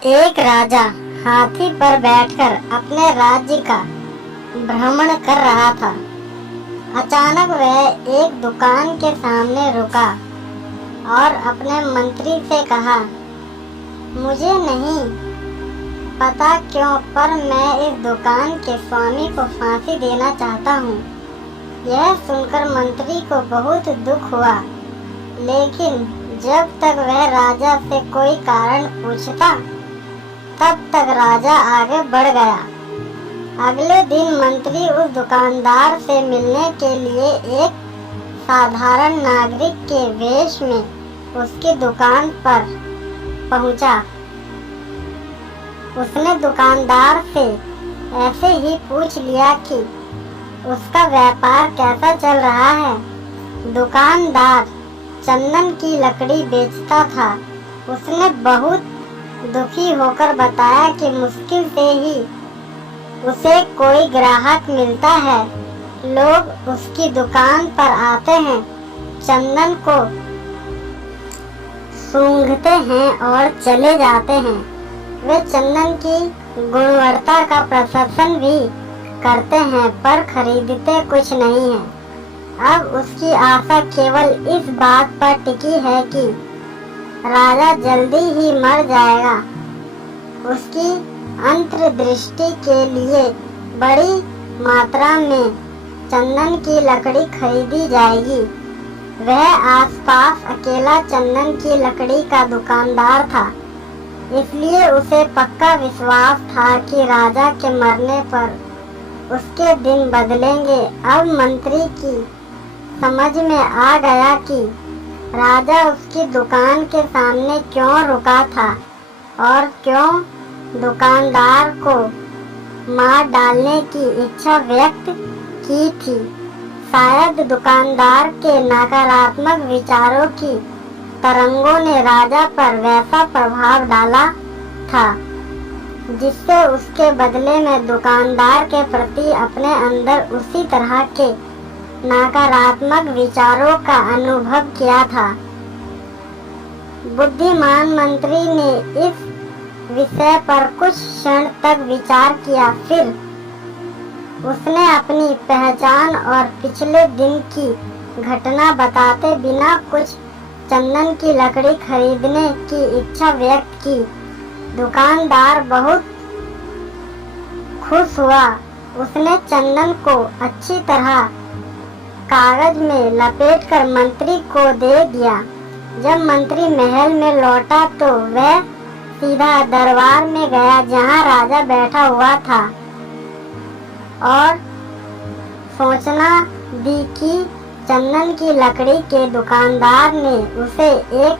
एक राजा हाथी पर बैठकर अपने राज्य का भ्रमण कर रहा था। अचानक वह एक दुकान के सामने रुका और अपने मंत्री से कहा, मुझे नहीं पता क्यों, पर मैं इस दुकान के स्वामी को फांसी देना चाहता हूँ। यह सुनकर मंत्री को बहुत दुख हुआ, लेकिन जब तक वह राजा से कोई कारण पूछता तब तक राजा आगे बढ़ गया। अगले दिन मंत्री उस दुकानदार से मिलने के लिए एक साधारण नागरिक के वेश में उसकी दुकान पर पहुंचा। उसने दुकानदार से ऐसे ही पूछ लिया कि उसका व्यापार कैसा चल रहा है। दुकानदार चंदन की लकड़ी बेचता था। उसने बहुत दुखी होकर बताया कि मुश्किल से ही उसे कोई ग्राहक मिलता है। लोग उसकी दुकान पर आते हैं, चंदन को सूंघते हैं और चले जाते हैं। वे चंदन की गुणवत्ता का प्रशंसन भी करते हैं, पर खरीदते कुछ नहीं है। अब उसकी आशा केवल इस बात पर टिकी है कि राजा जल्दी ही मर जाएगा। उसकी अंतर्दृष्टि के लिए बड़ी मात्रा में चंदन की लकड़ी खरीदी जाएगी। वह आसपास अकेला चंदन की लकड़ी का दुकानदार था, इसलिए उसे पक्का विश्वास था कि राजा के मरने पर उसके दिन बदलेंगे। अब मंत्री की समझ में आ गया कि राजा उसकी दुकान के सामने क्यों रुका था और क्यों दुकानदार को मार डालने की इच्छा व्यक्त की थी। शायद दुकानदार के नकारात्मक विचारों की तरंगों ने राजा पर वैसा प्रभाव डाला था, जिससे उसके बदले में दुकानदार के प्रति अपने अंदर उसी तरह के नकारात्मक विचारों का अनुभव किया था। बुद्धिमान मंत्री ने इस विषय पर कुछ क्षण तक विचार किया। फिर उसने अपनी पहचान और पिछले दिन की घटना बताते बिना कुछ चंदन की लकड़ी खरीदने की इच्छा व्यक्त की। दुकानदार बहुत खुश हुआ। उसने चंदन को अच्छी तरह कागज में लपेटकर मंत्री को दे दिया। जब मंत्री महल में लौटा तो वह सीधा दरबार में गया, जहां राजा बैठा हुआ था, और सूचना दी कि चंदन की लकड़ी के दुकानदार ने उसे एक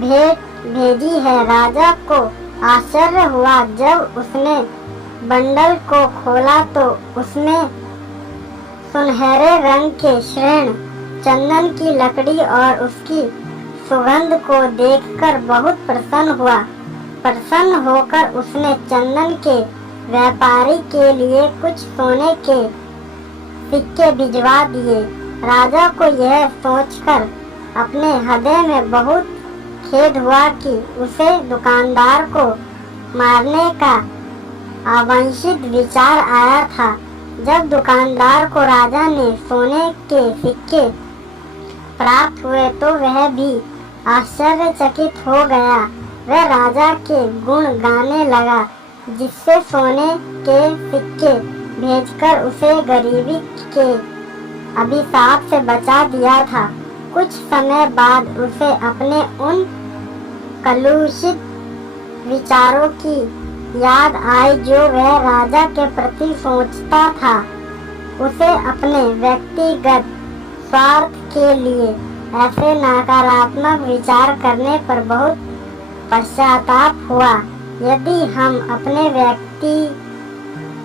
भेंट भेजी है। राजा को आश्चर्य हुआ जब उसने बंडल को खोला तो उसमें सुनहरे रंग के शृंग चंदन की लकड़ी और उसकी सुगंध को देखकर बहुत प्रसन्न हुआ। प्रसन्न होकर उसने चंदन के व्यापारी के लिए कुछ सोने के सिक्के भिजवा दिए। राजा को यह सोचकर अपने हृदय में बहुत खेद हुआ कि उसे दुकानदार को मारने का अवांछित विचार आया था। जब दुकानदार को राजा ने सोने के सिक्के प्राप्त हुए तो वह भी आश्चर्यचकित हो गया। वह राजा के गुण गाने लगा, जिससे सोने के सिक्के भेजकर उसे गरीबी के अभिशाप से बचा दिया था। कुछ समय बाद उसे अपने उन कलुषित विचारों की याद आई जो वह राजा के प्रति सोचता था। उसे अपने व्यक्तिगत स्वार्थ के लिए ऐसे नकारात्मक विचार करने पर बहुत पश्चाताप हुआ। यदि हम अपने व्यक्ति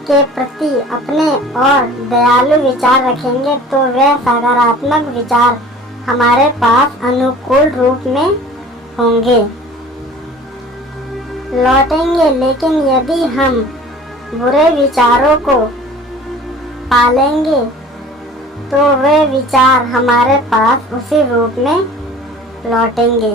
के प्रति अपने और दयालु विचार रखेंगे तो वह सकारात्मक विचार हमारे पास अनुकूल रूप में होंगे लौटेंगे। लेकिन यदि हम बुरे विचारों को पालेंगे तो वे विचार हमारे पास उसी रूप में लौटेंगे।